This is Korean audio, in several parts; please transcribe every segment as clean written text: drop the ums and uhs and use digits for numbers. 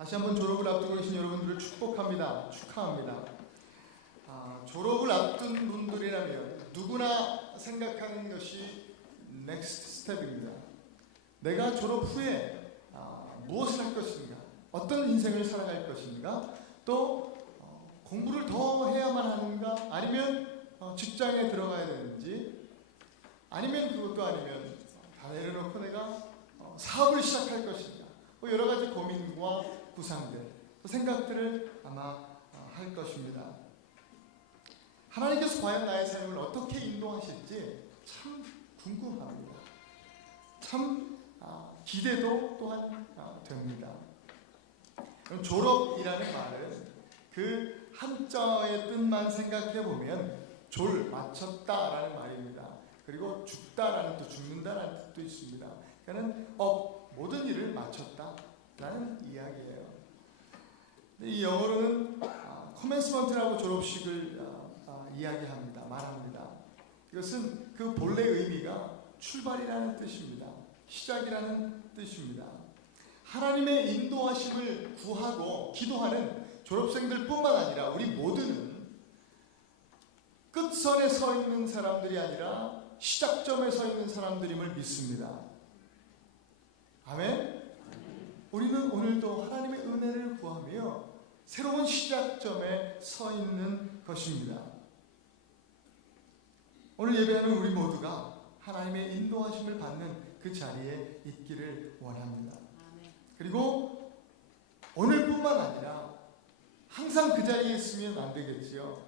다시 한번 졸업을 앞두고 계신 여러분들을 축복합니다. 축하합니다. 졸업을 앞둔 분들이라면 누구나 생각하는 것이 next step입니다. 내가 졸업 후에 무엇을 할 것인가, 어떤 인생을 살아갈 것인가, 또 공부를 더 해야만 하는가, 아니면 직장에 들어가야 되는지, 아니면 그것도 아니면 다 내려놓고 내가 사업을 시작할 것인가, 여러 가지 고민과 구상들, 생각들을 아마 할 것입니다. 하나님께서 과연 나의 삶을 어떻게 인도하실지 참 궁금합니다. 참 기대도 또한 됩니다. 그럼 졸업이라는 말은 그 한자의 뜻만 생각해 보면 졸, 마쳤다라는 말입니다. 그리고 죽다라는 뜻, 죽는다라는 뜻도 있습니다. 그러니까는 모든 일을 마쳤다라는 이야기예요. 이 영어로는 코멘스먼트라고 졸업식을 이야기합니다. 말합니다. 이것은 그 본래 의미가 출발이라는 뜻입니다. 시작이라는 뜻입니다. 하나님의 인도하심을 구하고 기도하는 졸업생들뿐만 아니라 우리 모두는 끝선에 서 있는 사람들이 아니라 시작점에 서 있는 사람들임을 믿습니다. 아멘? 우리는 오늘도 하나님의 은혜를 구하며 새로운 시작점에 서 있는 것입니다. 오늘 예배하는 우리 모두가 하나님의 인도하심을 받는 그 자리에 있기를 원합니다. 그리고 오늘뿐만 아니라 항상 그 자리에 있으면 안 되겠지요.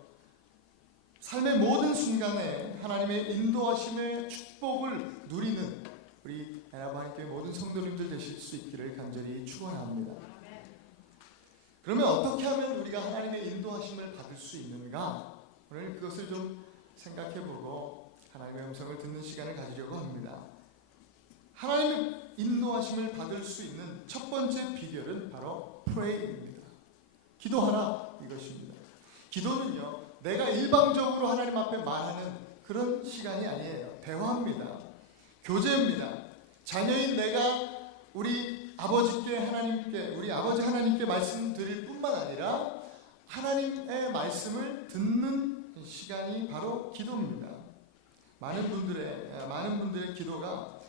삶의 모든 순간에 하나님의 인도하심의 축복을 누리는 우리 하나님께 모든 성도님들 되실 수 있기를 간절히 축원합니다. 그러면 어떻게 하면 우리가 하나님의 인도하심을 받을 수 있는가? 오늘 그것을 좀 생각해보고 하나님의 음성을 듣는 시간을 가지려고 합니다. 하나님의 인도하심을 받을 수 있는 첫 번째 비결은 바로 pray입니다. 기도하라, 이것입니다. 기도는요, 내가 일방적으로 하나님 앞에 말하는 그런 시간이 아니에요. 대화입니다. 교제입니다. 자녀인 내가 우리 아버지께 하나님께, 우리 아버지 하나님께 말씀드릴 뿐만 아니라 하나님의 말씀을 듣는 시간이 바로 기도입니다. 많은 분들의 기도가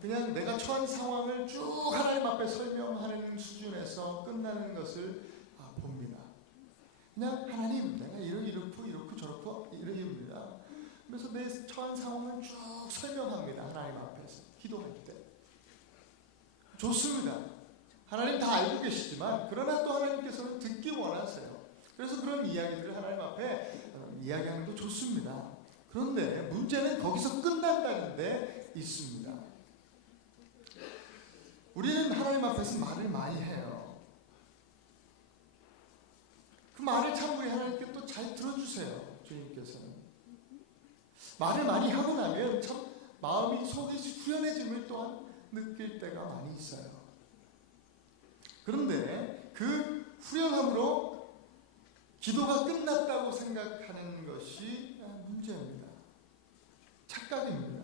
그냥 내가 처한 상황을 쭉 하나님 앞에 설명하는 수준에서 끝나는 것을 봅니다. 그냥 하나님, 내가 이렇고 저렇고 이럽니다. 그래서 내 처한 상황을 쭉 설명합니다. 하나님 앞에서 기도할 때. 좋습니다. 하나님 다 알고 계시지만 그러나 또 하나님께서는 듣기 원하세요. 그래서 그런 이야기들을 하나님 앞에 이야기하는 거 좋습니다. 그런데 문제는 거기서 끝난다는 데 있습니다. 우리는 하나님 앞에서 말을 많이 해요. 그 말을 참 우리 하나님께 또 잘 들어주세요. 주님께서는. 말을 많이 하고 나면 참 마음이 속이 후련해짐을 또한 느낄 때가 많이 있어요. 그런데 그 후련함으로 기도가 끝났다고 생각하는 것이 문제입니다. 착각입니다.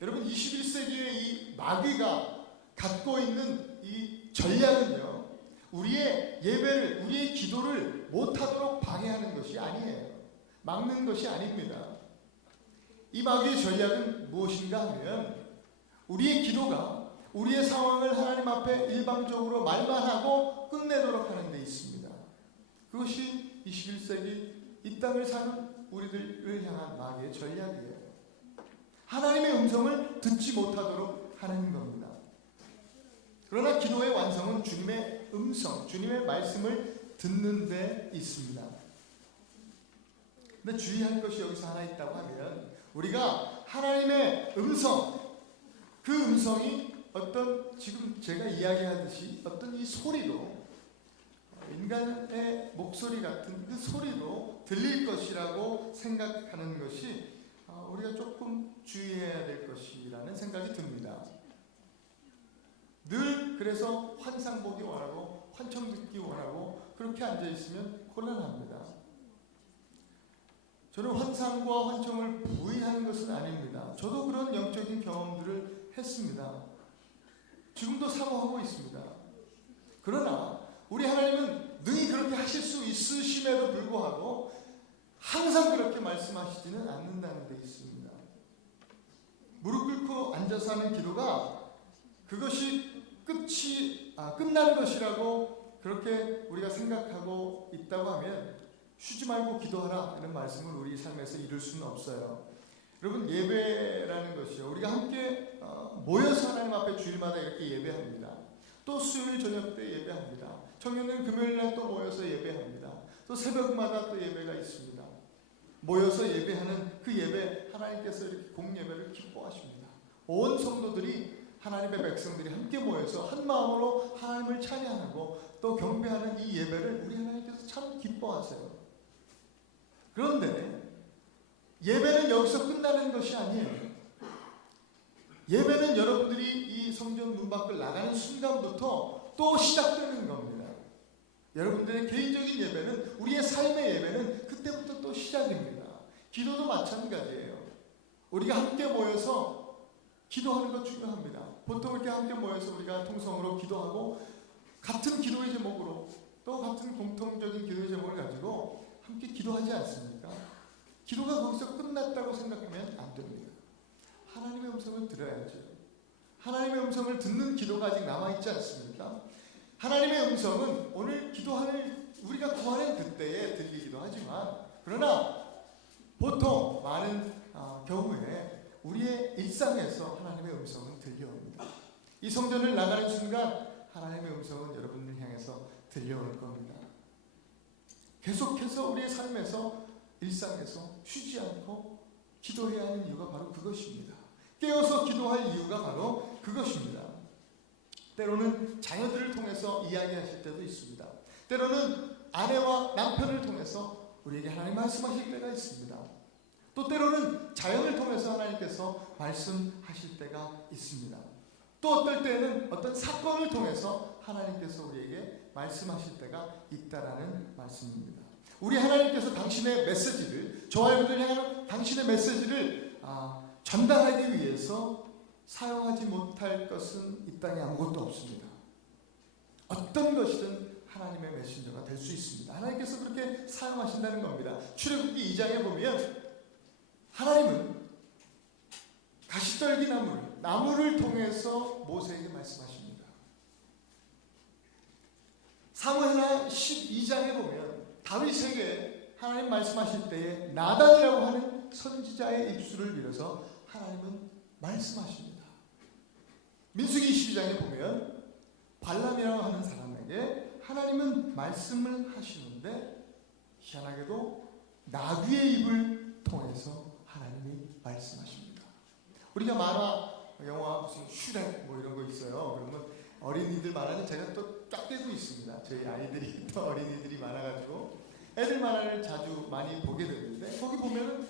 여러분, 21세기의 이 마귀가 갖고 있는 이 전략은요, 우리의 예배를, 우리의 기도를 못하도록 방해하는 것이 아니에요. 막는 것이 아닙니다. 이 마귀의 전략은 무엇인가 하면 우리의 기도가 우리의 상황을 하나님 앞에 일방적으로 말만 하고 끝내도록 하는 데 있습니다. 그것이 21세기 이 땅을 사는 우리들을 향한 마귀의 전략이에요. 하나님의 음성을 듣지 못하도록 하는 겁니다. 그러나 기도의 완성은 주님의 음성, 주님의 말씀을 듣는 데 있습니다. 근데 주의할 것이 여기서 하나 있다고 하면 우리가 하나님의 음성, 그 음성이 어떤 지금 제가 이야기하듯이 어떤 이 소리로, 인간의 목소리 같은 그 소리로 들릴 것이라고 생각하는 것이 우리가 조금 주의해야 될 것이라는 생각이 듭니다. 늘 그래서 환상 보기 원하고 환청 듣기 원하고 그렇게 앉아있으면 곤란합니다. 저는 환상과 환청을 부인하는 것은 아닙니다. 저도 그런 영적인 경험들을 했습니다. 지금도 사모하고 있습니다. 그러나 우리 하나님은 능히 그렇게 하실 수 있으심에도 불구하고 항상 그렇게 말씀하시지는 않는다는 데 있습니다. 무릎 꿇고 앉아서 하는 기도가 그것이 끝난 것이라고 그렇게 우리가 생각하고 있다고 하면 쉬지 말고 기도하라 이런 말씀을 우리 삶에서 이룰 수는 없어요. 여러분, 예배라는 것이요, 우리가 함께 모여서 하나님 앞에 주일마다 이렇게 예배합니다. 또 수요일 저녁 때 예배합니다. 청년은 금요일 날 또 모여서 예배합니다. 또 새벽마다 또 예배가 있습니다. 모여서 예배하는 그 예배, 하나님께서 이렇게 공예배를 기뻐하십니다. 온 성도들이, 하나님의 백성들이 함께 모여서 한 마음으로 하나님을 찬양하고 또 경배하는 이 예배를 우리 하나님께서 참 기뻐하세요. 그런데 예배는 여기서 끝나는 것이 아니에요. 예배는 여러분들이 이 성전 문 밖을 나가는 순간부터 또 시작되는 겁니다. 여러분들의 개인적인 예배는, 우리의 삶의 예배는 그때부터 또 시작입니다. 기도도 마찬가지예요. 우리가 함께 모여서 기도하는 것 중요합니다. 보통 이렇게 함께 모여서 우리가 통성으로 기도하고 같은 기도의 제목으로 또 같은 공통적인 기도의 제목을 가지고 함께 기도하지 않습니까? 기도가 거기서 끝났다고 생각하면 안 됩니다. 하나님의 음성을 들어야죠. 하나님의 음성을 듣는 기도가 아직 남아있지 않습니까? 하나님의 음성은 오늘 기도하는, 우리가 구하는 그때에 들리기도 하지만, 그러나 보통 많은 경우에 우리의 일상에서 하나님의 음성은 들려옵니다. 이 성전을 나가는 순간 하나님의 음성은 여러분을 향해서 들려올 겁니다. 계속해서 우리의 삶에서, 일상에서 쉬지 않고 기도해야 하는 이유가 바로 그것입니다. 깨어서 기도할 이유가 바로 그것입니다. 때로는 자녀들을 통해서 이야기하실 때도 있습니다. 때로는 아내와 남편을 통해서 우리에게 하나님 말씀하실 때가 있습니다. 또 때로는 자연을 통해서 하나님께서 말씀하실 때가 있습니다. 또 어떨 때는 어떤 사건을 통해서 하나님께서 우리에게 말씀하실 때가 있다라는 말씀입니다. 우리 하나님께서 당신의 메시지를, 저와 여러분들 향한 당신의 메시지를 전달하기 위해서 사용하지 못할 것은 이 땅에 아무것도 없습니다. 어떤 것이든 하나님의 메신저가 될 수 있습니다. 하나님께서 그렇게 사용하신다는 겁니다. 출애굽기 2장에 보면 하나님은 가시떨기 나무를 통해서 모세에게 말씀하십니다. 사무엘하 12장에 보면 다윗에게 하나님 말씀하실 때에 나단이라고 하는 선지자의 입술을 빌어서 하나님은 말씀하십니다. 민수기 22장에 보면 발람이라고 하는 사람에게 하나님은 말씀을 하시는데 희한하게도 나귀의 입을 통해서 하나님이 말씀하십니다. 우리가 만화, 영화 무슨 슈렉 뭐 이런 거 있어요. 그러면 어린이들 만화는 제가 또 깎이고 있습니다. 저희 아이들이 또 어린이들이 많아가지고 애들 만화를 자주 많이 보게 되는데 거기 보면은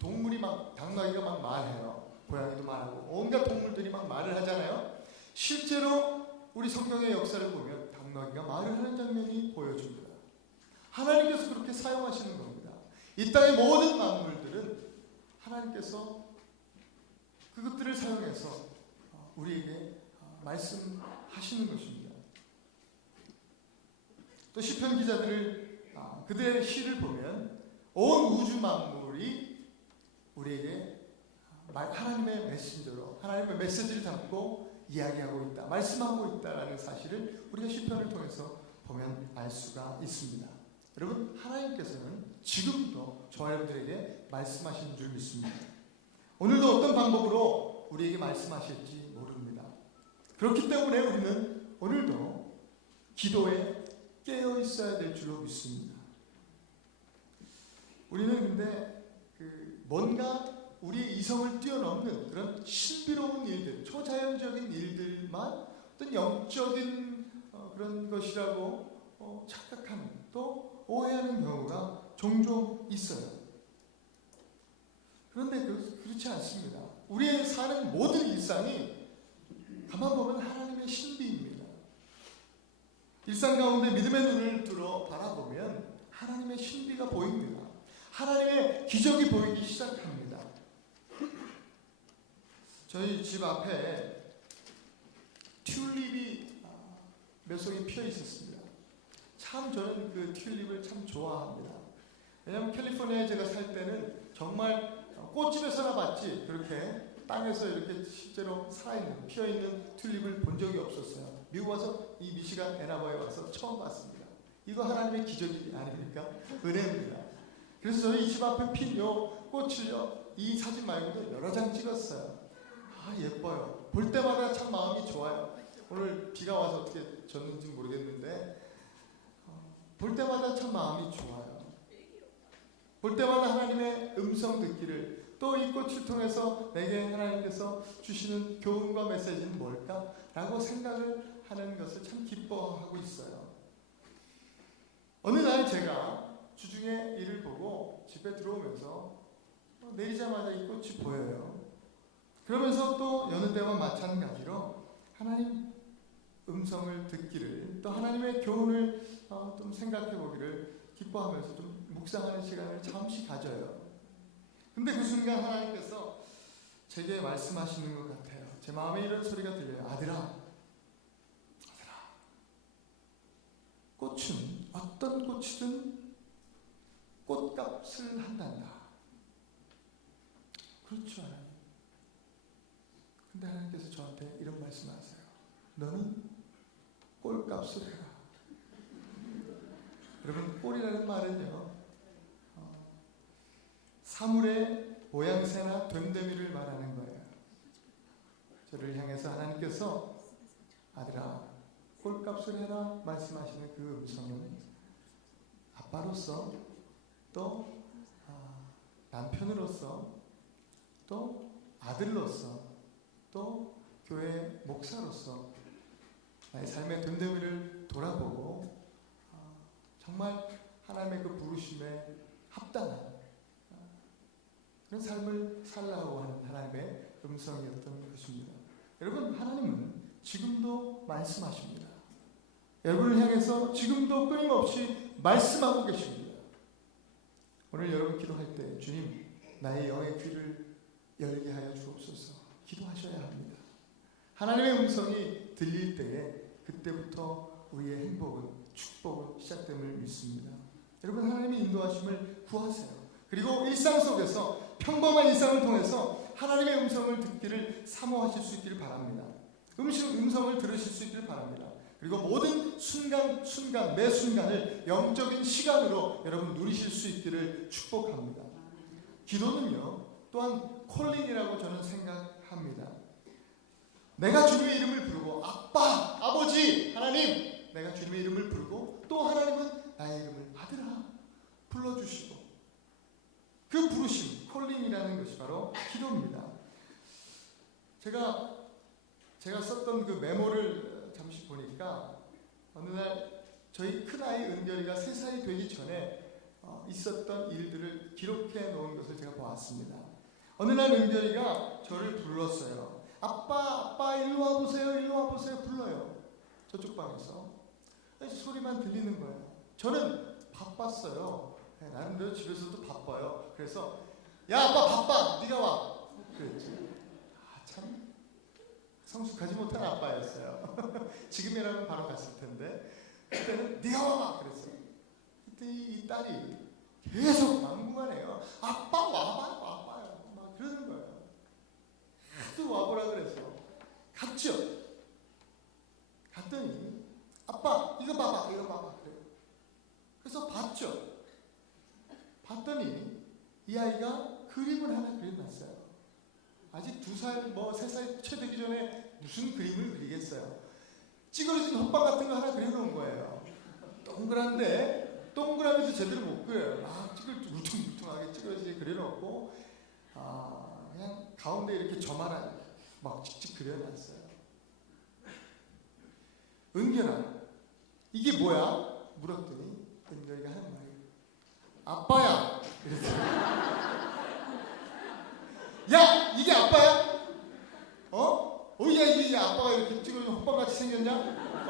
동물이 막, 당나귀가 막 말해요. 고양이도 말하고 온갖 동물들이 막 말을 하잖아요. 실제로 우리 성경의 역사를 보면 당나귀가 말을 하는 장면이 보여줍니다. 하나님께서 그렇게 사용하시는 겁니다. 이 땅의 모든 만물들은 하나님께서 그것들을 사용해서 우리에게 말씀하시는 것입니다. 또 시편 기자들을 그들의 시를 보면 온 우주 만물이 우리에게 하나님의 메신저로 하나님의 메시지를 담고 이야기하고 있다, 말씀하고 있다라는 사실을 우리가 시편을 통해서 보면 알 수가 있습니다. 여러분, 하나님께서는 지금도 저와 여러분들에게 말씀하시는 줄 믿습니다. 오늘도 어떤 방법으로 우리에게 말씀하실지 모릅니다. 그렇기 때문에 우리는 오늘도 기도에 깨어 있어야 될 줄로 믿습니다. 우리는 근데 뭔가 우리의 이성을 뛰어넘는 그런 신비로운 일들, 초자연적인 일들만 어떤 영적인 그런 것이라고 착각하는, 또 오해하는 경우가 종종 있어요. 그런데 그렇지 않습니다. 우리의 사는 모든 일상이 가만 보면 하나님의 신비입니다. 일상 가운데 믿음의 눈을 들어 바라보면 하나님의 신비가 보입니다. 하나님의 기적이 보이기 시작합니다. 저희 집 앞에 튤립이 몇 송이 피어 있었습니다. 참 저는 그 튤립을 참 좋아합니다. 왜냐하면 캘리포니아에 제가 살 때는 정말 꽃집에서나 봤지 그렇게 땅에서 이렇게 실제로 살아있는 피어있는 튤립을 본 적이 없었어요. 미국 와서 이 미시간 애나바에 와서 처음 봤습니다. 이거 하나님의 기적이 아닙니까? 은혜입니다. 그래서 저희 집 앞에 핀 요 꽃을요, 이 사진 말고도 여러 장 찍었어요. 아, 예뻐요. 볼 때마다 참 마음이 좋아요. 오늘 비가 와서 어떻게 졌는지 모르겠는데 볼 때마다 참 마음이 좋아요. 볼 때마다 하나님의 음성 듣기를, 또 이 꽃을 통해서 내게 하나님께서 주시는 교훈과 메시지는 뭘까? 라고 생각을 하는 것을 참 기뻐하고 있어요. 어느 날 제가 주중에 일을 보고 집에 들어오면서 내리자마자 이 꽃이 보여요. 그러면서 또 여느 때와 마찬가지로 하나님 음성을 듣기를, 또 하나님의 교훈을 좀 생각해 보기를 기뻐하면서 좀 묵상하는 시간을 잠시 가져요. 근데 그 순간 하나님께서 제게 말씀하시는 것 같아요. 제 마음에 이런 소리가 들려요. 아들아, 꽃은 어떤 꽃이든 꽃값을 한단다. 그렇죠, 하나님. 근데 하나님께서 저한테 이런 말씀하세요. 너는 꼴값을 해라. 여러분, 꼴이라는 말은요, 사물의 모양새나 됨됨이를 말하는 거예요. 저를 향해서 하나님께서 아들아, 꼴값을 해라 말씀하시는 그 음성은 아빠로서, 또 남편으로서, 또 아들로서, 또 교회 목사로서 나의 삶의 됨됨이를 돌아보고 정말 하나님의 그 부르심에 합당한 그런 삶을 살라고 하는 하나님의 음성이었던 것입니다. 여러분, 하나님은 지금도 말씀하십니다. 여러분을 향해서 지금도 끊임없이 말씀하고 계십니다. 오늘 여러분 기도할 때 주님, 나의 영의 귀를 열게 하여 주옵소서 기도하셔야 합니다. 하나님의 음성이 들릴 때에 그때부터 우리의 행복은, 축복은 시작됨을 믿습니다. 여러분, 하나님의 인도하심을 구하세요. 그리고 일상 속에서 평범한 일상을 통해서 하나님의 음성을 듣기를 사모하실 수 있기를 바랍니다. 음성을 들으실 수 있기를 바랍니다. 그리고 모든 순간 매 순간을 영적인 시간으로 여러분 누리실 수 있기를 축복합니다. 기도는요, 또한 콜링이라고 저는 생각합니다. 내가 주님의 이름을 부르고 아빠, 아버지, 하나님, 내가 주님의 이름을 부르고 또 하나님은 나의 이름을 아들아 불러주시고, 그 부르심, 콜링이라는 것이 바로 기도입니다. 제가 썼던 그 메모를 잠시 보니까 어느 날 저희 큰아이 은결이가 3살이 되기 전에 있었던 일들을 기록해 놓은 것을 제가 보았습니다. 어느 날 은결이가 저를 불렀어요. 아빠 일로 와보세요, 일로 와보세요 불러요. 저쪽 방에서 소리만 들리는 거예요. 저는 바빴어요. 나름대로 집에서도 바빠요. 그래서 야, 아빠 바빠, 네가 와 그랬지. 참 성숙하지 못한 아빠였어요. 지금이라면 바로 갔을 텐데 그때는 네가 와봐 그랬어요. 그때 이 딸이 계속 막무가내요. 아빠 와봐요 막 그러는 거예요. 하도 와보라 그래서 갔죠. 갔더니 아빠 이거 봐봐 그래요. 그래서 봤죠. 봤더니 이 아이가 그림을 하나 그려놨어요. 아직 2살, 3살 채 되기 전에 무슨 그림을 그리겠어요. 찌그러진 헛방 같은 거 하나 그려놓은 거예요. 동그란데 동그라미도 제대로 못 그려요. 막 울퉁불퉁하게 찌그러지게 그려놓고 그냥 가운데 이렇게 점 하나 막 직접 그려놨어요. 은결아, 이게 뭐야? 물었더니 은결이가 하는 말이 아빠야. 이랬어요. 야, 이게 아빠야? 야, 이게 아빠가 이렇게 찍어준 헛방같이 생겼냐?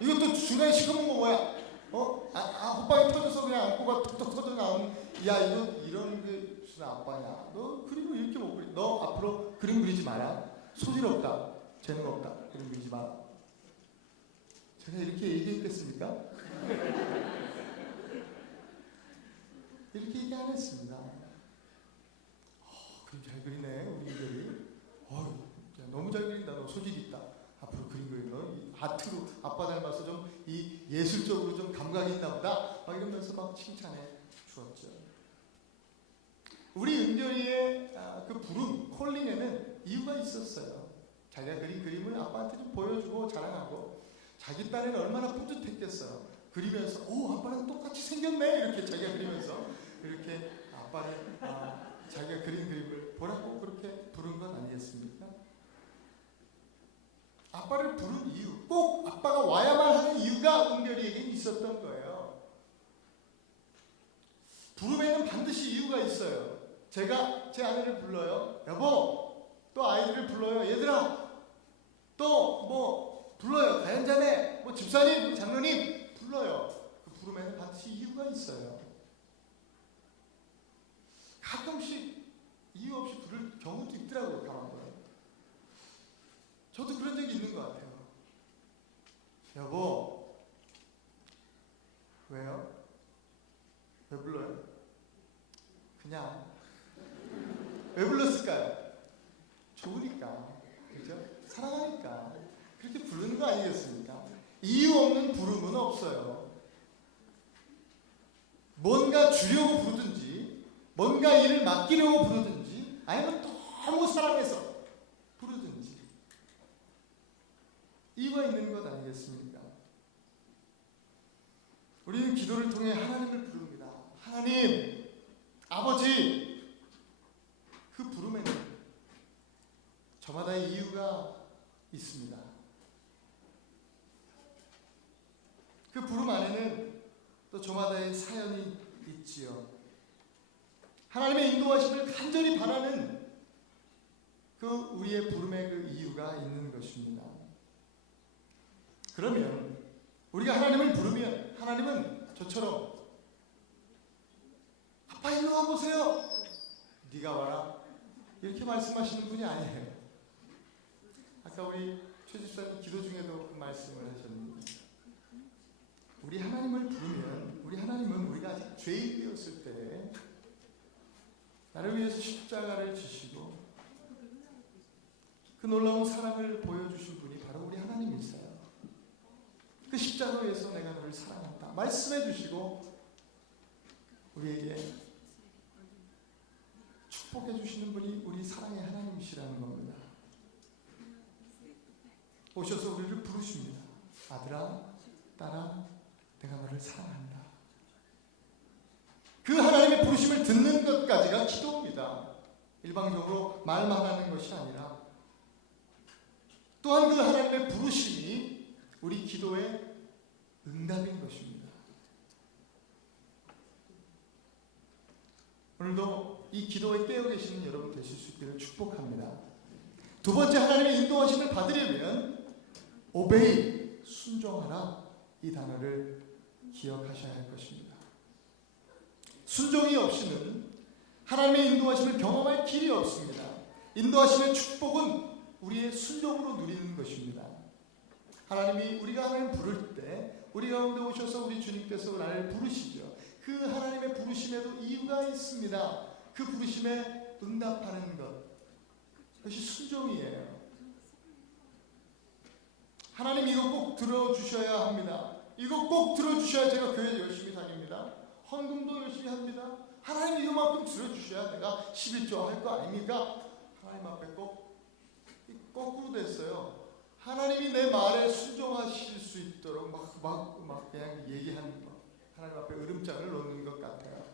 이것도 중간에 시커먼 거 뭐야? 헛방이 터져서 그냥 안고가 톡톡 터져 나오는, 야, 이런 게 무슨 아빠냐? 너 그림을 이렇게 못 그리. 너 앞으로 그림 그리지 마라. 소질 없다. 재능 없다. 그림 그리지 마라. 제가 이렇게 얘기했겠습니까? 그렇게 안 했습니다. 그림 잘 그리네 우리 이들이. 너무 잘 그린다. 너 소질 있다. 앞으로 그림 그리는 거 아트로 아빠 닮아서 좀 이 예술적으로 좀 감각이 있나 보다. 막 이러면서 막 칭찬해 주었죠. 우리 은결이의 그 부름 콜링에는 이유가 있었어요. 자기가 그린 그림을 아빠한테 좀 보여주고 자랑하고 자기 딴에는 얼마나 뿌듯했겠어요. 그리면서 아빠랑 똑같이 생겼네 이렇게 자기가 그리면서 이렇게 아빠를 자기가 그린 그림을 보라고 그렇게 부른 건 아니겠습니까? 아빠를 부른 이유, 꼭 아빠가 와야만 하는 이유가 은결이에게 있었던 거예요. 부름에는 반드시 이유가 있어요. 제가 제 아내를 불러요. 여보, 또 아이들을 불러요. 얘들아, 또 뭐 불러요. 가연자매, 뭐 집사님, 장로님 불러요. 그 부름에는 반드시 이유가 있어요. 가끔씩 이유 없이 부를 경우도 있더라고요. 가만 보면. 저도 그런 적이 있는 것 같아요. 여보, 왜요? 왜 불러요? 그냥. 왜 불렀을까요? 좋으니까. 그죠? 사랑하니까. 그렇게 부르는 거 아니겠습니까? 이유 없는 부름은 없어요. 뭔가 주려고 부르든지, 뭔가 일을 맡기려고 부르든지, 아니면 너무 사랑해서 부르든지. 이유가 있는 것 아니겠습니까? 우리는 기도를 통해 하나님을 부릅니다. 하나님, 아버지. 그 부름에는 저마다의 이유가 있습니다. 그 부름 안에는 또 저마다의 사연이 있지요. 하나님의 인도하심을 간절히 바라는 그 우리의 부름의 그 이유가 있는 것입니다. 그러면 우리가 하나님을 부르면 하나님은 저처럼 아빠 일로 와보세요. 네가 와라. 이렇게 말씀하시는 분이 아니에요. 아까 우리 최 집사님 기도 중에도 그 말씀을 하셨는데 우리 하나님을 부르면 우리 하나님은 우리가 아직 죄인이었을 때 나를 위해서 십자가를 지시고 그 놀라운 사랑을 보여주신 분이 바로 우리 하나님이세요. 그 십자가에서 내가 너를 사랑한다 말씀해 주시고 우리에게 축복해 주시는 분이 우리 사랑의 하나님이시라는 겁니다. 오셔서 우리를 부르십니다. 아들아, 딸아, 내가 너를 사랑한다. 그 하나님의 부르심을 듣는 것까지가 기도입니다. 일방적으로 말만 하는 것이 아니라 또한 그 하나님의 부르심이 우리 기도의 응답인 것입니다. 오늘도 이 기도에 깨어 계시는 여러분 되실 수 있기를 축복합니다. 두 번째, 하나님의 인도하심을 받으려면 obey, 순종하라, 이 단어를 기억하셔야 할 것입니다. 순종이 없이는 하나님의 인도하심을 경험할 길이 없습니다. 인도하심의 축복은 우리의 순종으로 누리는 것입니다. 하나님이 우리가 하나님 부를 때 우리 가운데 오셔서 우리 주님께서 나를 부르시죠. 그 하나님의 부르심에도 이유가 있습니다. 그 부르심에 응답하는 것, 그것이 순종이에요. 하나님 이거 꼭 들어주셔야 합니다. 이거 꼭 들어주셔야 제가 교회 열심히 다닙니다. 헌금도 열심히 합니다. 하나님 이거만큼 들어주셔야 내가 11조 할 거 아닙니까? 하나님 앞에 거꾸로 됐어요. 하나님이 내 말에 순종하실 수 있도록 막 그냥 얘기하는 거. 하나님 앞에 으름장을 놓는 것 같아요.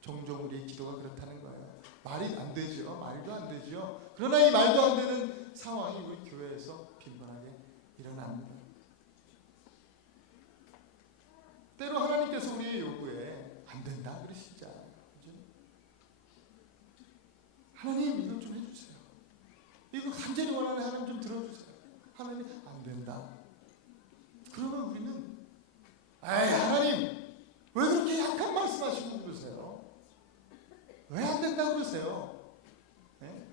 종종 우리의 기도가 그렇다는 거예요. 말이 안 되죠. 말도 안 되죠. 그러나 이 말도 안 되는 상황이 우리 교회에서 빈번하게 일어납니다. 때로 하나님께서 우리의 요구에 안 된다 그러시잖아요. 그죠? 하나님 이것 좀 해주세요. 이거 간절히 원하는 하나님 좀 들어주세요. 하나님 안 된다. 그러면 우리는 하나님 왜 그렇게 약한 말씀하시고 그러세요? 왜 안 된다 그러세요? 네?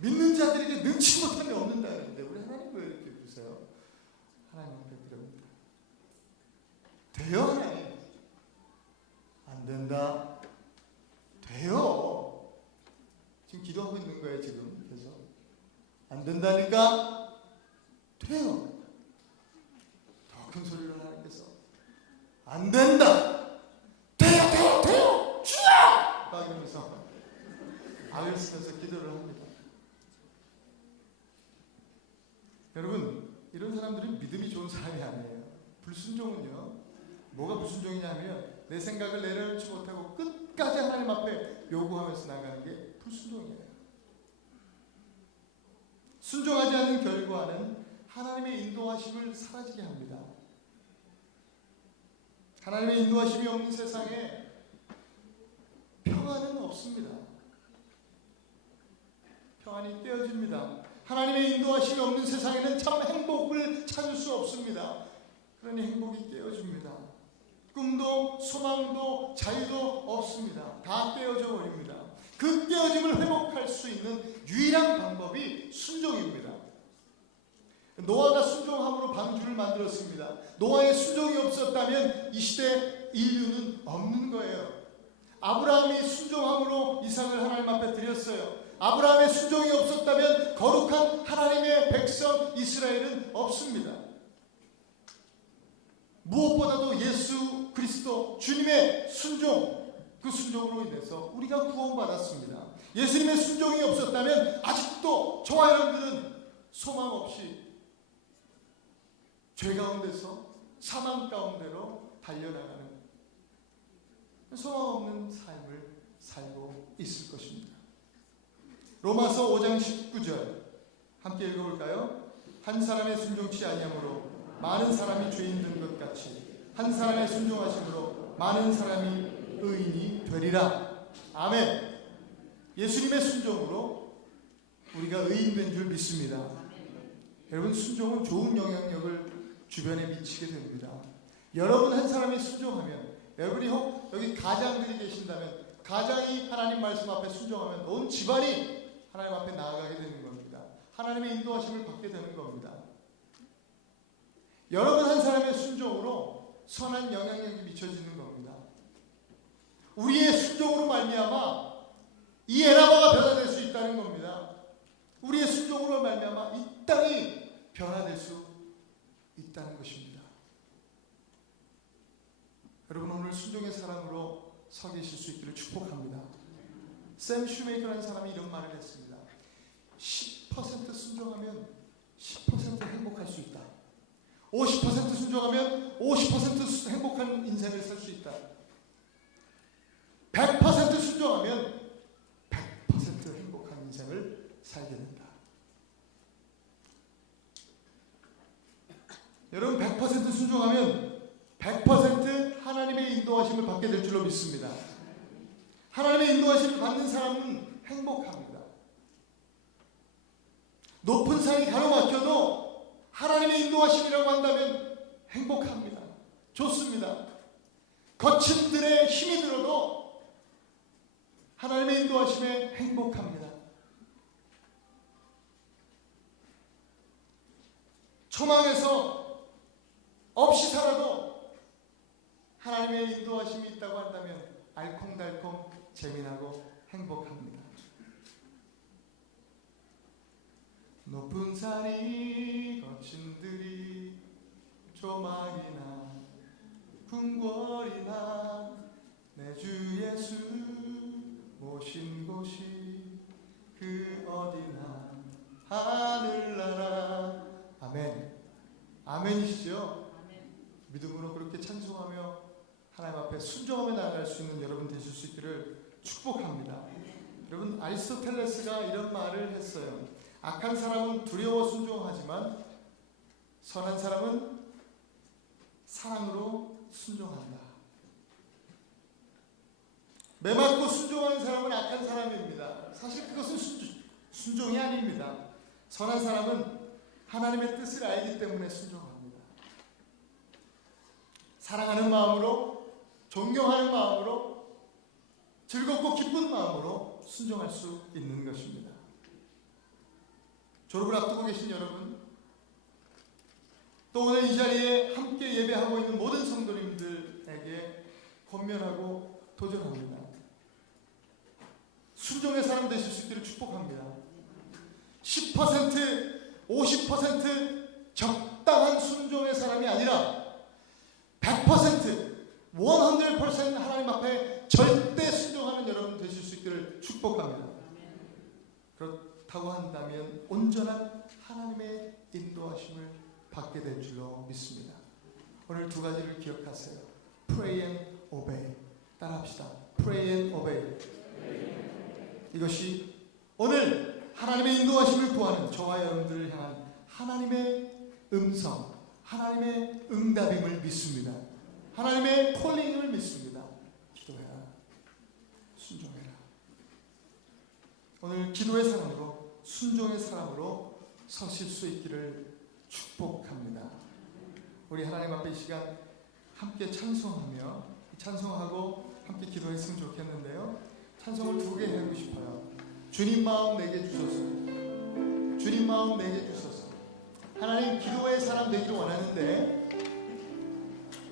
믿는 자들에게 능치 못함이 없는다 그러는데 우리 하나님 왜 이렇게 그러세요? 하나님 앞에 그럽니다. 돼요 하나님? 안 된다. 안 된다니까? 돼요. 더 큰 소리로 하나님께서 안 된다. 돼요. 주여! 막 이러면서 악을 쓰면서 기도를 합니다. 여러분, 이런 사람들은 믿음이 좋은 사람이 아니에요. 불순종은요, 뭐가 불순종이냐면 내 생각을 내려놓지 못하고 끝까지 하나님 앞에 요구하면서 나가는 게 불순종이에요. 순종하지 않는 결과는 하나님의 인도하심을 사라지게 합니다. 하나님의 인도하심이 없는 세상에 평안은 없습니다. 평안이 깨어집니다. 하나님의 인도하심이 없는 세상에는 참 행복을 찾을 수 없습니다. 그러니 행복이 깨어집니다. 꿈도 소망도 자유도 없습니다. 다 깨어져 버립니다. 그 깨어짐을 회복할 수 있는 유일한 방법이 순종입니다. 노아가 순종함으로 방주를 만들었습니다. 노아의 순종이 없었다면 이 시대 인류는 없는 거예요. 아브라함이 순종함으로 이삭을 하나님 앞에 드렸어요. 아브라함의 순종이 없었다면 거룩한 하나님의 백성 이스라엘은 없습니다. 무엇보다도 예수 그리스도 주님의 순종, 그 순종으로 인해서 우리가 구원받았습니다. 예수님의 순종이 없었다면 아직도 저와 여러분들은 소망 없이 죄 가운데서 사망 가운데로 달려나가는 소망 없는 삶을 살고 있을 것입니다. 로마서 5장 19절 함께 읽어볼까요? 한 사람의 순종치 아니함으로 많은 사람이 죄인 된 것 같이 한 사람의 순종하심으로 많은 사람이 의인이 되리라. 아멘. 예수님의 순종으로 우리가 의인 된 줄 믿습니다. 여러분, 순종은 좋은 영향력을 주변에 미치게 됩니다. 여러분 한 사람이 순종하면, 여러분이 여기 가장들이 계신다면 가장이 하나님 말씀 앞에 순종하면 온 집안이 하나님 앞에 나아가게 되는 겁니다. 하나님의 인도하심을 받게 되는 겁니다. 여러분 한 사람의 순종으로 선한 영향력이 미쳐지는 겁니다. 우리의 순종으로 말미암아 이 에라바가 변화될 수 있다는 겁니다. 우리의 순종으로 말미암아 이 땅이 변화될 수 있다는 것입니다. 여러분, 오늘 순종의 사람으로 서 계실 수 있기를 축복합니다. 샘 슈메이커라는 사람이 이런 말을 했습니다. 10% 순종하면 10% 행복할 수 있다. 50% 순종하면 50% 행복한 인생을 살 수 있다. 100% 순종하면 100% 행복한 인생을 살게 된다. 여러분, 100% 순종하면 100% 하나님의 인도하심을 받게 될 줄로 믿습니다. 하나님의 인도하심을 받는 사람은 행복합니다. 높은 산이 가로막혀도 하나님의 인도하심이라고 한다면 행복합니다. 좋습니다. 거친 들에 힘이 들어도 하나님의 인도하심에 행복합니다. 초망에서 없이 살아도 하나님의 인도하심이 있다고 한다면 알콩달콩 재미나고 행복합니다. 높은 산이 거친 들이 조막이나 궁궐이나 내 주 예수 모신 곳이 그 어디나 하늘나라. 아멘. 아멘이시죠? 아멘. 믿음으로 그렇게 찬송하며 하나님 앞에 순종하며 나아갈 수 있는 여러분 되실 수 있기를 축복합니다. 아멘. 여러분, 아리스토텔레스가 이런 말을 했어요. 악한 사람은 두려워 순종하지만 선한 사람은 사랑으로 순종한다. 매맞고 순종하는 사람은 악한 사람입니다. 사실 그것은 순종이 아닙니다. 선한 사람은 하나님의 뜻을 알기 때문에 순종합니다. 사랑하는 마음으로, 존경하는 마음으로, 즐겁고 기쁜 마음으로 순종할 수 있는 것입니다. 졸업을 앞두고 계신 여러분, 또 오늘 이 자리에 함께 예배하고 있는 모든 성도님들에게 권면하고 도전합니다. 순종의 사람 되실 수 있기를 축복합니다. 10%, 50% 적당한 순종의 사람이 아니라 100%, 100% 하나님 앞에 절대 순종하는 여러분 되실 수 있기를 축복합니다. 그렇다고 한다면 온전한 하나님의 인도하심을 받게 될 줄로 믿습니다. 오늘 두 가지를 기억하세요. Pray and obey. 따라합시다. Pray and obey. 이것이 오늘 하나님의 인도하심을 구하는 저와 여러분들을 향한 하나님의 음성, 하나님의 응답임을 믿습니다. 하나님의 콜링을 믿습니다. 기도해라. 순종해라. 오늘 기도의 사람으로, 순종의 사람으로 서실 수 있기를 축복합니다. 우리 하나님 앞에 이 시간 함께 찬송하며, 찬송하고 함께 기도했으면 좋겠는데요. 찬송을 두 개 하고 싶어요. 주님 마음 내게 주소서. 주님 마음 내게 주소서. 하나님, 기도의 사람 되기를 원하는데,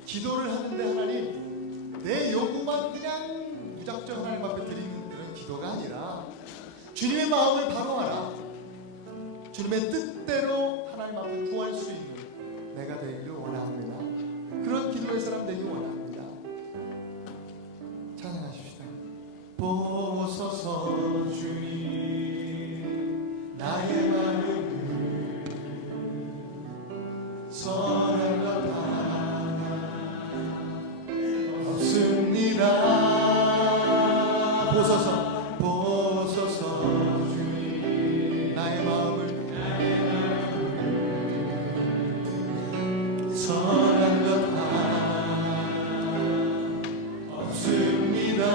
기도를 하는데 하나님, 내 요구만 그냥 무작정 하나님 앞에 드리는 그런 기도가 아니라 주님의 마음을 바로하라. 주님의 뜻대로 하나님 앞에 구할 수 있는 내가 되기를 원합니다. 그런 기도의 사람 되기 원합니다. 찬양하십시다. 보소서 주님, 나의 마음을 선한 것 하나 없습니다. 보소서, 보소서 주님, 나의 마음을 선한 것 하나 없습니다.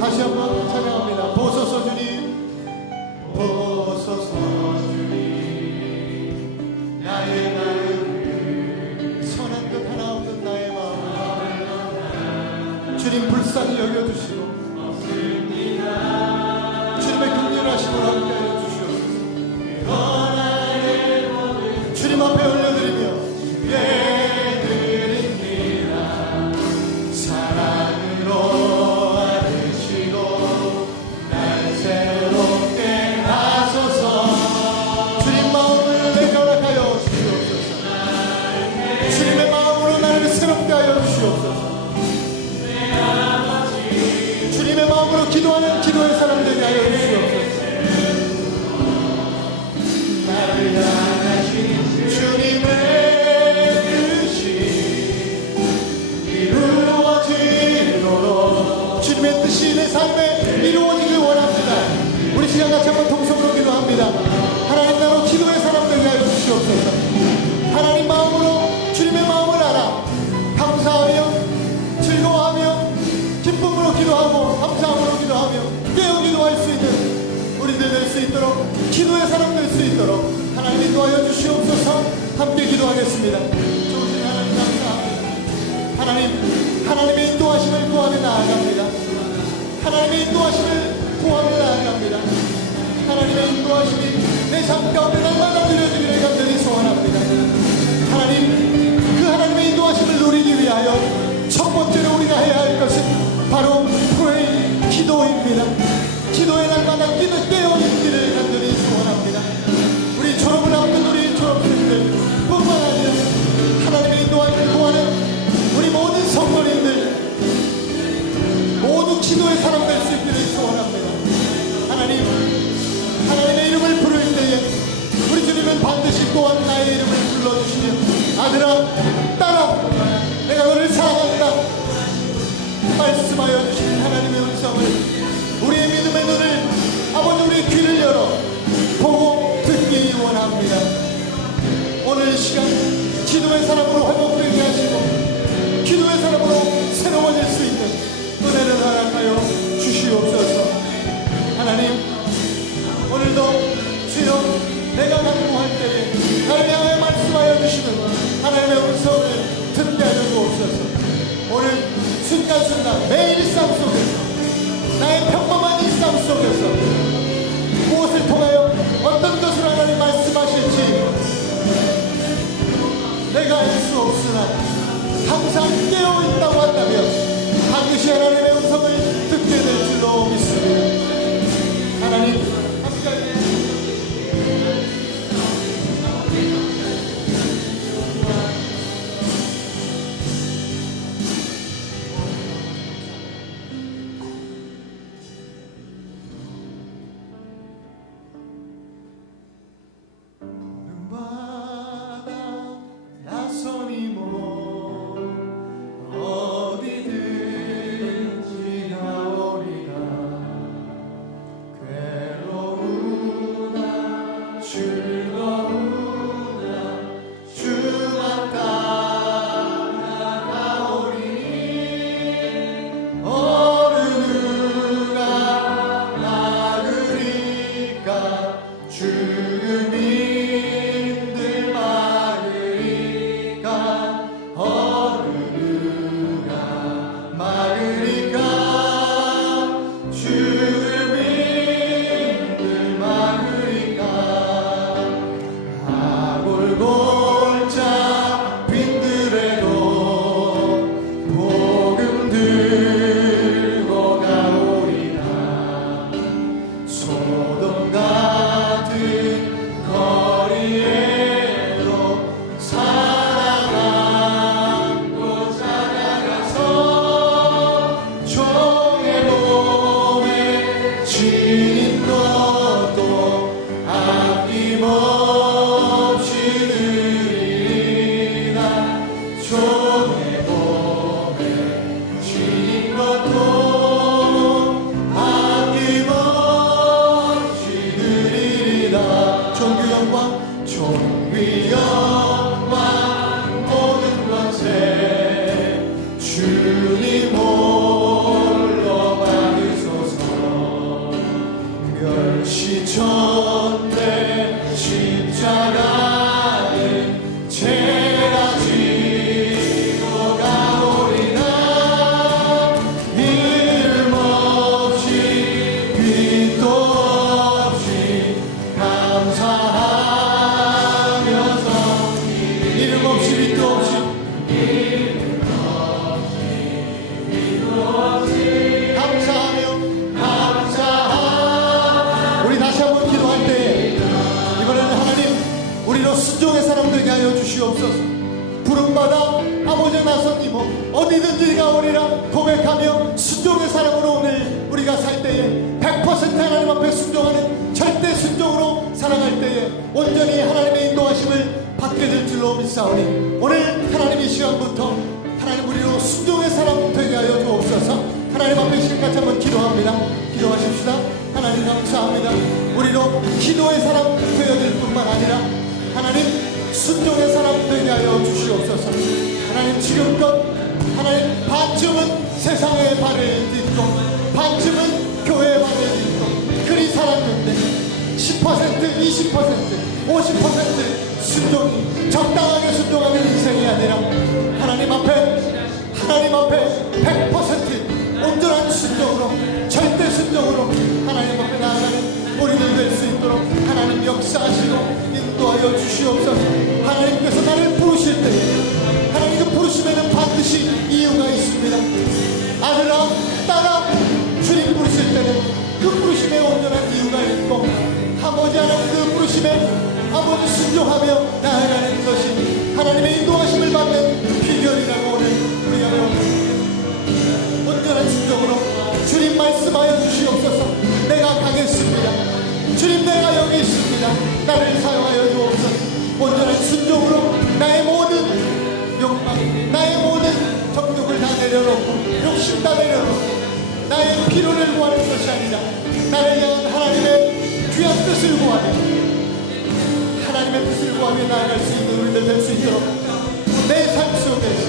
다시 한번 찬양합니다. 보소서 주님, 보소서 주님, 나의 마음을 선한 것 하나 없는 나의 마음 주님 불쌍히 여겨주시고 주님의 긍휼하심을 함께하여 주시옵소서. 주님 앞에 올려드리며 주님의 마음으로 기도하는 기도의 사람 되게 하여 주시옵소서. 나를 향하신 주님의 뜻이 이루어지도록, 주님의 뜻이 내 삶에 이루어지길 원합니다. 우리 시간 같이 한번 동성으로 기도합니다. 하나님 나로 기도의 사람 되게 하여 주시옵소서. 하나님 마음으로 주님의 마음을 알아 감사하며 즐거워하며 기쁨으로 기도하고 감사함으로 기도하며 깨어 기도할 수 있는 우리들 될 수 있도록, 기도의 사람 될 수 있도록 하나님 인도하여 주시옵소서. 함께 기도하겠습니다. 좋으신 하나님 감사합니다. 하나님의 인도하심을 구하며 나아갑니다. 하나님의 인도하심을 구하며 나아갑니다. 하나님의 인도하심이 내 삶 가운데 날마다 누려지기를 간절히 소원합니다. 하나님, 그 하나님의 인도하심을 누리기 위하여 첫 번째로 우리가 해야 할 것은 바로 프레이, 기도입니다. 기도의 날마다 깨어 있기를 간절히 소원합니다. 우리 졸업을 앞둔 우리 졸업생들 뿐만 아니라 하나님의 인도하심을 구하는 우리 모든 성도님들 모두 기도의 사람 될 수 있기를 소원합니다. 하나님의 이름을 부를 때에 우리 주님은 반드시 또한 나의 이름을 불러주시며 아들아, 딸아, 내가 너를 사랑한다 말씀하여 주신 하나님의 음성을, 우리의 믿음의 눈을 오늘 이 시간 기도의 사람으로 회복되게 하시고 기도의 사람으로 새로워질 수 있는 은혜를 허락하여 주시옵소서. 하나님, 오늘도 주여 내가 간구할 때에 나를 향하여 말씀하여 주시는 하나님의 음성을 듣게 하여 주옵소서. 오늘 순간순간 내 일상 속에서 나의 평범한 일상 속에서 무엇을 통하여 어떤 것을 하나님 말씀하실지 내가 알 수 없으나 항상 깨어있다고 한다면 반드시 하나님의 음성을 듣게 될 줄로 믿습니다. 하나님 함께 부름받아 아버지 나서니모 어디든지 가오리라 고백하며 순종의 사람으로 오늘 우리가 살 때에 100% 하나님 앞에 순종하는 절대 순종으로 살아갈 때에 온전히 하나님의 인도하심을 받게 될 줄로 믿사오니 오늘 하나님 이 시간부터 하나님 우리로 순종의 사람 되게 하여 주옵소서. 하나님 앞에 시간같이 한번 기도합니다. 기도하십시다. 하나님 감사합니다. 우리로 기도의 사람 되어질 뿐만 아니라 하나님 순종의 사람 되게 하여 주시옵소서. 하나님 지금껏 하나님 반쯤은 세상의 발을 딛고 반쯤은 교회의 발을 딛고 그리 살았는데 10% 20% 50% 순종이 적당하게 순종하는 인생이 아니라 하나님 앞에 100% 온전한 순종으로 절대 순종으로 하나님 앞에 나아가는 우리들 될 수 있도록 하나님 역사하시고 인도하여 주시옵소서. 하나님께서 나를 부르실 때 하나님 그 부르심에는 반드시 이유가 있습니다. 아들아 딸아 주님 부르실 때는 그 부르심에 온전한 이유가 있고 아버지 하나님 그 부르심에 아버지 순종하며 나아가는 것이 하나님의 인도하심을 받는 비결이라고 오늘 우리가 배웠습니다. 온전한 순종으로 주님 말씀하여 주시옵소서. 내가 가겠습니다. 주님 내가 여기 있습니다. 나를 사용하여 주옵소서. 온전한 순종으로 나의 모든 욕망 나의 모든 정욕을 다 내려놓고 욕심 다 내려놓고 나의 필요를 구하는 것이 아니라 나를 향한 하나님의 귀한 뜻을 구하며 하나님의 뜻을 구하며 나아갈 수 있는 우리들 내 삶 속에서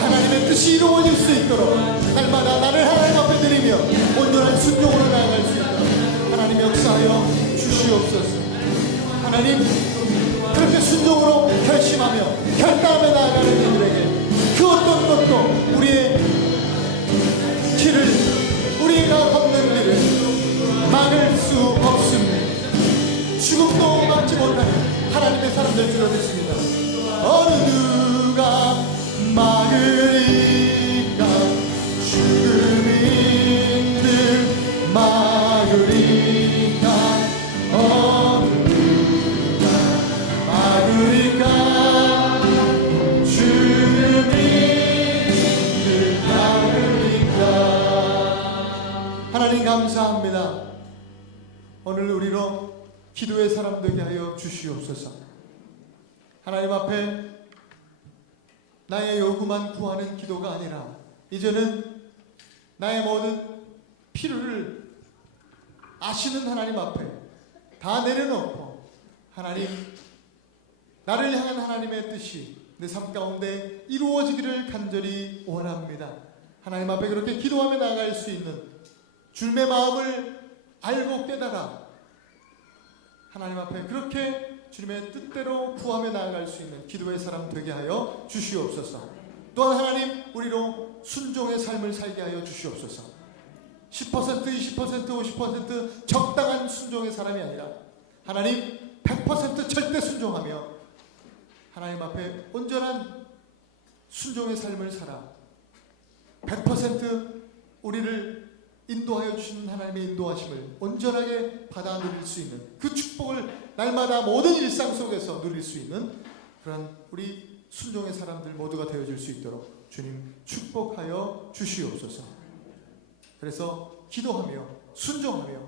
하나님의 뜻이 이루어질 수 있도록 날마다 나를 하나님 앞에 드리며 온전한 순종으로 나아갈 수 있도록 하나님 역사하여 주시옵소서. 하나님, 그렇게 순종으로 결심하며 결단하며 나아가는 이들에게 그 어떤 것도 우리의 길을, 우리가 걷는 길을 막을 수 없습니다. 죽음도 막지 못하는 하나님의 사람들 줄 믿습니다. 어느 누가 막으리까? 죽음인들 막으리까? 어느 누가 막으리까? 죽음인들 막으리까? 하나님 감사합니다. 오늘 우리로 기도의 사람 되게 하여 주시옵소서. 하나님 앞에 나의 요구만 구하는 기도가 아니라 이제는 나의 모든 필요를 아시는 하나님 앞에 다 내려놓고 하나님, 나를 향한 하나님의 뜻이 내 삶 가운데 이루어지기를 간절히 원합니다. 하나님 앞에 그렇게 기도하며 나아갈 수 있는 주님의 마음을 알고 깨달아 하나님 앞에 그렇게 주님의 뜻대로 구하며 나아갈 수 있는 기도의 사람 되게 하여 주시옵소서. 또한 하나님, 우리로 순종의 삶을 살게 하여 주시옵소서. 10%, 20%, 50% 적당한 순종의 사람이 아니라 하나님 100% 절대 순종하며 하나님 앞에 온전한 순종의 삶을 살아 100% 우리를 인도하여 주시는 하나님의 인도하심을 온전하게 받아 누릴 수 있는 그 축복을 날마다 모든 일상 속에서 누릴 수 있는 그런 우리 순종의 사람들 모두가 되어줄 수 있도록 주님 축복하여 주시옵소서. 그래서 기도하며 순종하며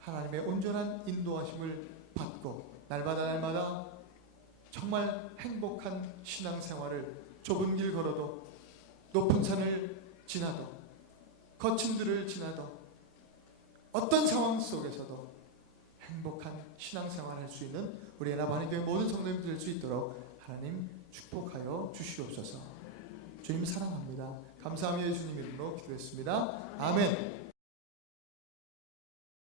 하나님의 온전한 인도하심을 받고 날마다 정말 행복한 신앙생활을 좁은 길 걸어도 높은 산을 지나도 거친 들을 지나도 어떤 상황 속에서도 행복한 신앙생활을 할 수 있는 우리 연합하는 교회 모든 성도님들 될 수 있도록 하나님 축복하여 주시옵소서. 주님 사랑합니다. 감사하며 예수님 이름으로 기도했습니다. 아멘.